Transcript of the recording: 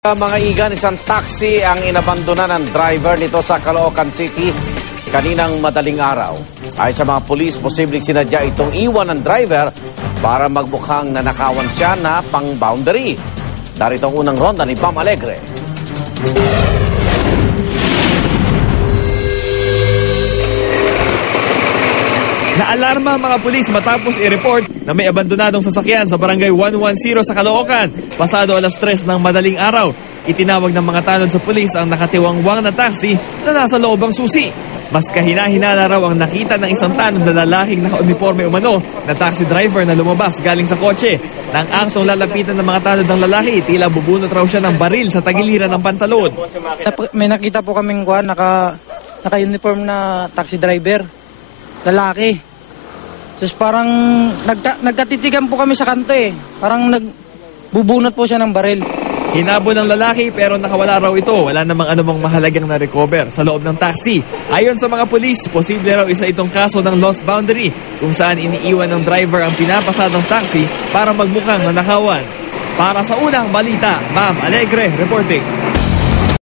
Mga igan, isang taxi ang inabandona ng driver nito sa Caloocan City kaninang madaling araw. Ayon sa mga pulis, posibleng sinadya itong iwan ng driver para magmukhang nanakawan siya na pang-boundary. Darito ang unang ronda ni Pam Alegre. Naalarma ang mga pulis matapos i-report na may abandonadong sasakyan sa barangay 110 sa Caloocan. Pasado alas 3 ng madaling araw, itinawag ng mga tanod sa pulis ang nakatiwangwang na taxi na nasa loobang susi. Mas kahina-hinala raw ang nakita ng isang tanod na lalaking naka-uniforme umano na taxi driver na lumabas galing sa kotse. Nang aktong lalapitan ng mga tanod ng lalaki, tila bubunot raw siya ng baril sa tagiliran ng pantalon. May nakita po kaming naka-uniform na taxi driver, lalaki. Tapos parang nagkatitigan po kami sa kanto eh. Parang nagbubunot po siya ng baril. Hinabol ng lalaki pero nakawala raw ito. Wala namang anumang mahalagang na-recover sa loob ng taxi. Ayon sa mga pulis, posible raw isa itong kaso ng lost boundary kung saan iniiwan ng driver ang pinapasadong taxi para magmukhang nanakawan. Para sa unang balita, Pam Alegre reporting.